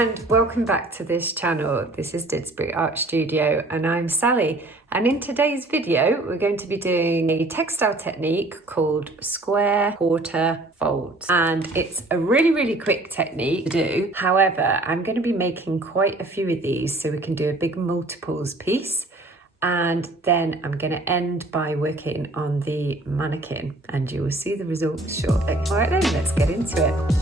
and welcome back to this channel. This is Didsbury Art Studio and I'm Sally, and in today's video we're going to be doing a textile technique called square quarter folds, and it's a really quick technique to do. However, I'm going to be making quite a few of these so we can do a big multiples piece, and then I'm going to end by working on the mannequin and you will see the results shortly. All right then, let's get into it.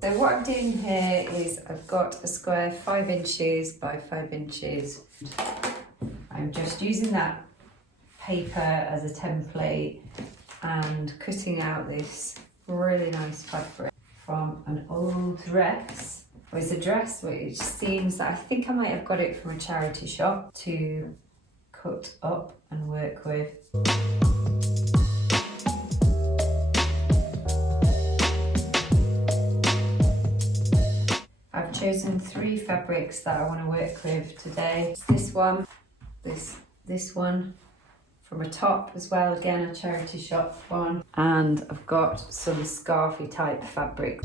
So what I'm doing here is I've got a square 5 inches by 5 inches. I'm just using that paper as a template and cutting out this really nice fabric from an old dress. It was a dress which seems that I think I might have got it from a charity shop to cut up and work with. I've chosen 3 fabrics that I want to work with today. It's this one, this one from a top as well, again a charity shop one, and I've got some scarfy type fabric.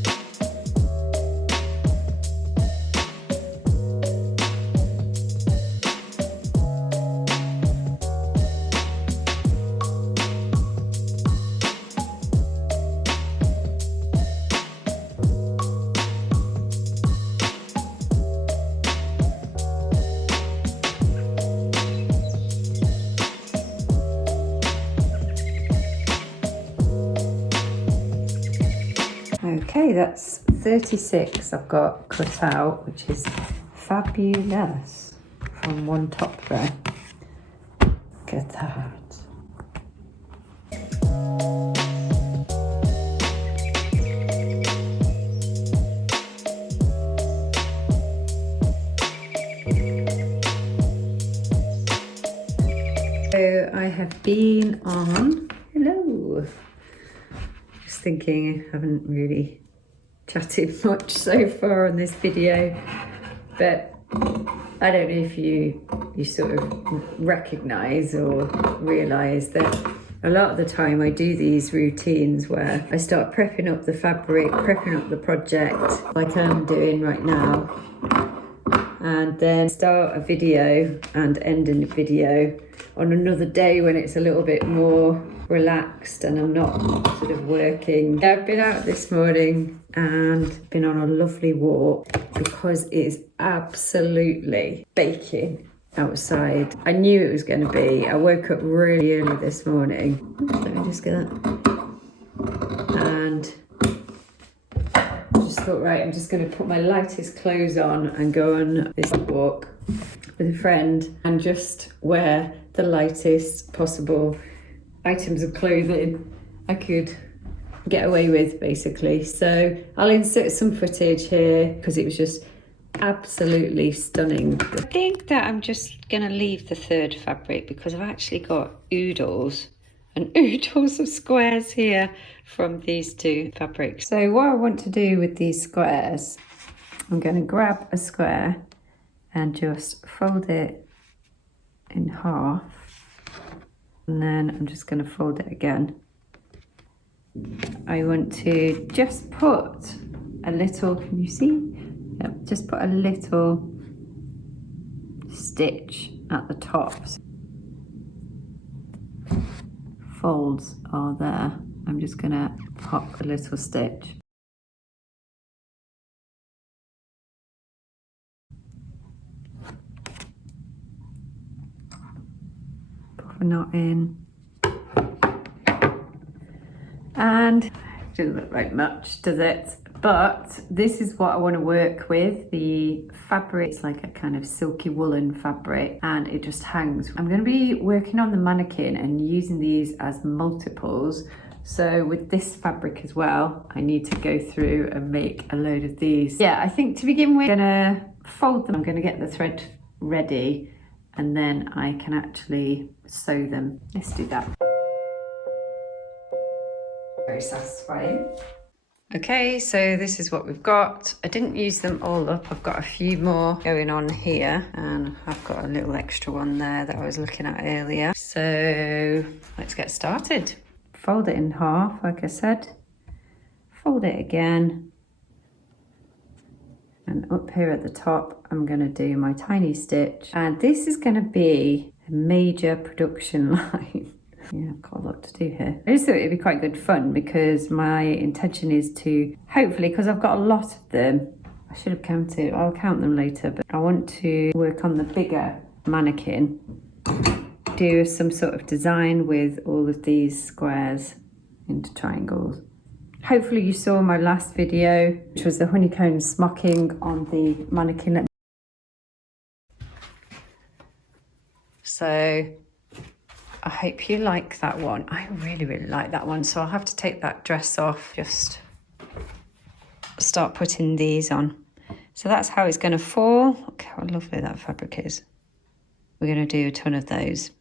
Okay, that's 36 I've got cut out, which is fabulous from one top there. Look at that. So I have been on, hello. Thinking I haven't really chatted much so far on this video, but I don't know if you sort of recognise or realise that a lot of the time I do these routines where I start prepping up the fabric, prepping up the project like I'm doing right now, and then start a video and end in a video on another day when it's a little bit more relaxed and I'm not sort of working. I've been out this morning and been on a lovely walk because it is absolutely baking outside. I knew it was going to be. I woke up really early this morning. Let me just get that. And I just thought, right, I'm just going to put my lightest clothes on and go on this walk with a friend and just wear the lightest possible items of clothing I could get away with, basically. So I'll insert some footage here because it was just absolutely stunning. I think that I'm just going to leave the third fabric because I've actually got oodles and oodles of squares here from these 2 fabrics. So what I want to do with these squares, I'm going to grab a square and just fold it in half. And then I'm just going to fold it again. I want to just put a little, can you see? Yep, just put a little stitch at the top. Folds are there. I'm just going to pop a little stitch. Pop a knot in. And it doesn't look like much, does it? But this is what I want to work with. The fabric is like a kind of silky woolen fabric and it just hangs. I'm going to be working on the mannequin and using these as multiples So with this fabric as well, I need to go through and make a load of these. Yeah, I think to begin with, I'm gonna fold them. I'm gonna get the thread ready and then I can actually sew them. Let's do that. Very satisfying. Okay, so this is what we've got. I didn't use them all up. I've got a few more going on here and I've got a little extra one there that I was looking at earlier. So let's get started. Fold it in half, like I said. Fold it again. And up here at the top, I'm gonna do my tiny stitch. And this is gonna be a major production line. Yeah, I've got a lot to do here. I just thought it'd be quite good fun because my intention is to, hopefully, because I've got a lot of them, I should have counted, I'll count them later, but I want to work on the bigger mannequin, do some sort of design with all of these squares into triangles. Hopefully you saw my last video, which was the honeycomb smocking on the mannequin. So I hope you like that one. I really, really like that one. So I'll have to take that dress off, just start putting these on. So that's how it's going to fall. Look how lovely that fabric is. We're going to do a ton of those.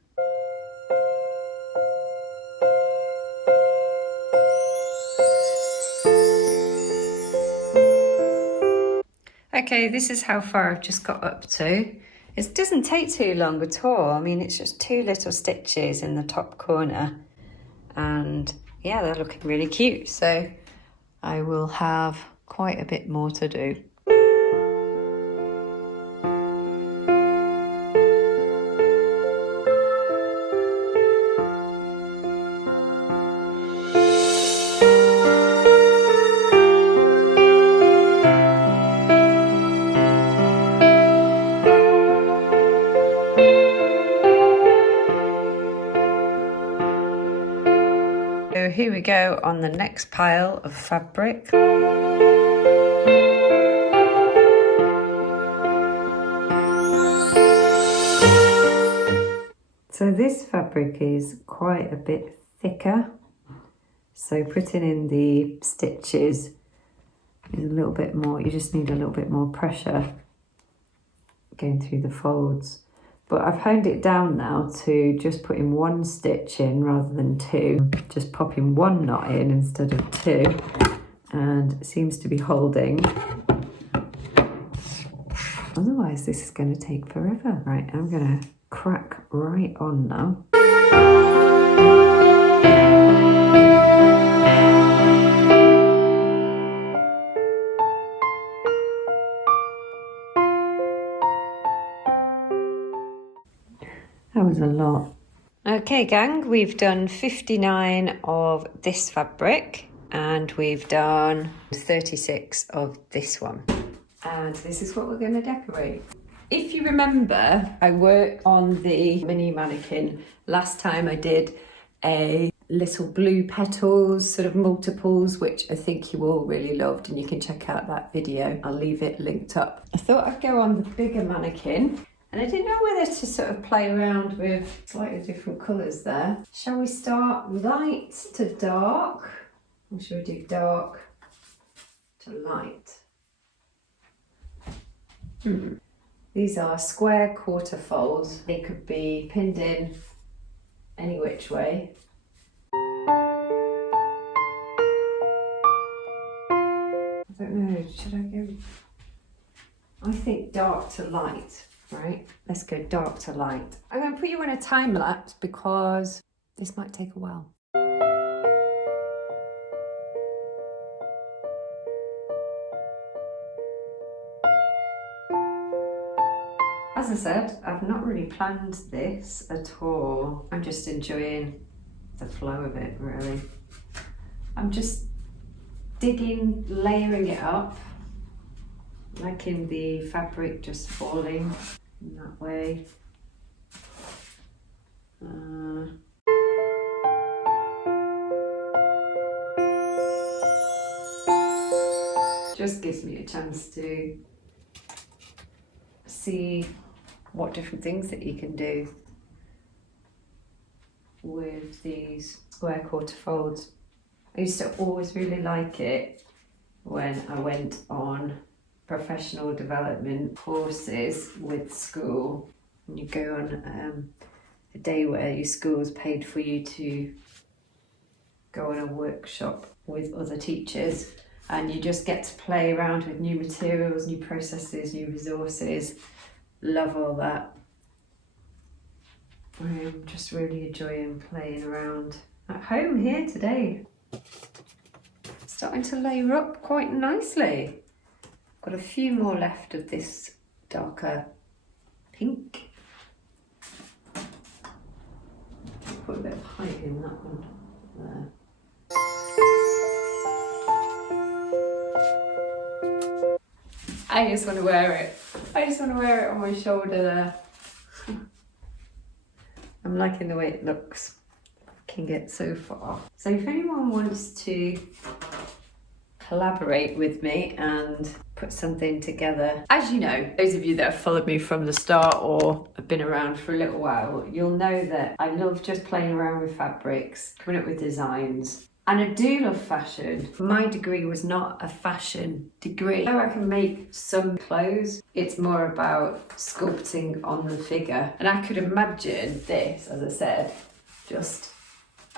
Okay, this is how far I've just got up to. It doesn't take too long at all. I mean, it's just 2 little stitches in the top corner. And yeah, they're looking really cute. So I will have quite a bit more to do. So here we go on the next pile of fabric. So this fabric is quite a bit thicker. So putting in the stitches is a little bit more, you just need a little bit more pressure going through the folds. But I've honed it down now to just putting 1 stitch in rather than 2. Just popping 1 knot in instead of 2. And it seems to be holding. Otherwise this is going to take forever. Right, I'm going to crack right on now. That was a lot. Okay, gang, we've done 59 of this fabric and we've done 36 of this one. And this is what we're going to decorate. If you remember, I worked on the mini mannequin last time. I did a little blue petals, sort of multiples, which I think you all really loved, and you can check out that video. I'll leave it linked up. I thought I'd go on the bigger mannequin. And I didn't know whether to sort of play around with slightly different colours there. Shall we start light to dark? Or shall we do dark to light? These are square quarter folds. They could be pinned in any which way. I don't know, should I go? I think dark to light. Right, let's go dark to light. I'm going to put you in a time lapse because this might take a while. As I said, I've not really planned this at all. I'm just enjoying the flow of it, really. I'm just digging, layering it up, liking the fabric just falling in that way. Just gives me a chance to see what different things that you can do with these square quarter folds. I used to always really like it when I went on professional development courses with school. And you go on a day where your school's paid for you to go on a workshop with other teachers, and you just get to play around with new materials, new processes, new resources. Love all that. I'm just really enjoying playing around at home here today. Starting to layer up quite nicely. Got a few more left of this darker pink. Put a bit of height in that one there. I just want to wear it. I just want to wear it on my shoulder there. I'm liking the way it looks. Can get so far. So if anyone wants to collaborate with me and put something together, as you know, those of you that have followed me from the start or have been around for a little while, you'll know that I love just playing around with fabrics, coming up with designs. And I do love fashion. My degree was not a fashion degree. Though I can make some clothes, it's more about sculpting on the figure. And I could imagine this, as I said, just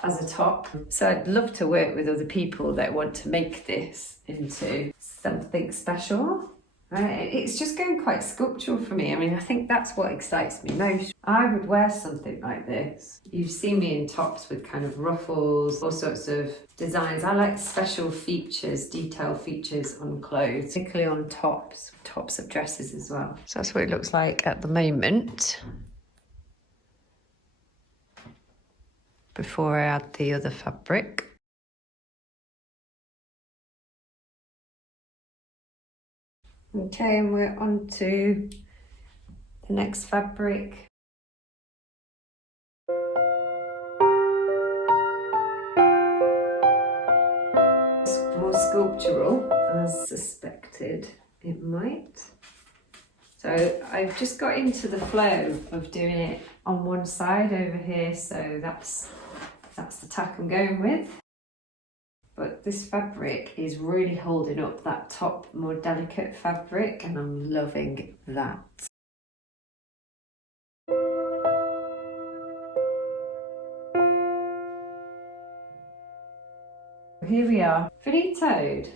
as a top. So I'd love to work with other people that want to make this into something special. It's just going quite sculptural for me. I mean, I think that's what excites me most. I would wear something like this. You've seen me in tops with kind of ruffles, all sorts of designs. I like special features, detail features on clothes, particularly on tops of dresses as well. So that's what it looks like at the moment, before I add the other fabric. Okay, and we're on to the next fabric. It's more sculptural, as suspected it might. So I've just got into the flow of doing it on one side over here, so that's the tack I'm going with. But this fabric is really holding up that top, more delicate fabric, and I'm loving that. Here we are, finitoed.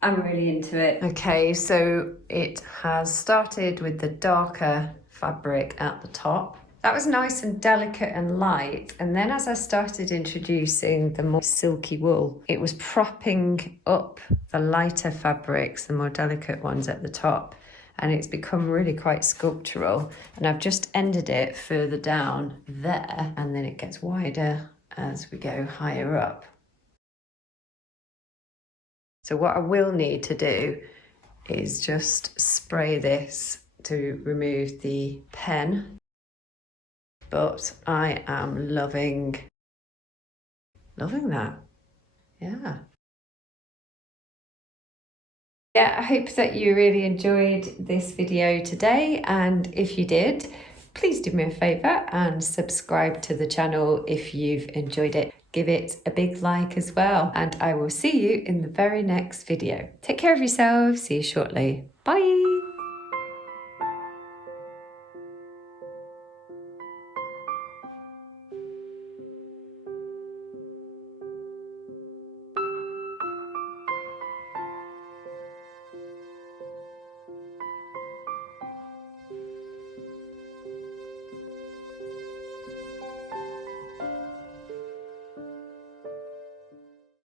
I'm really into it. Okay, so it has started with the darker fabric at the top. That was nice and delicate and light, and then as I started introducing the more silky wool, it was propping up the lighter fabrics, the more delicate ones at the top, and it's become really quite sculptural. And I've just ended it further down there, and then it gets wider as we go higher up. So what I will need to do is just spray this to remove the pen. But I am loving that. Yeah. Yeah, I hope that you really enjoyed this video today, and if you did, please do me a favour and subscribe to the channel if you've enjoyed it. Give it a big like as well, and I will see you in the very next video. Take care of yourselves. See you shortly. Bye.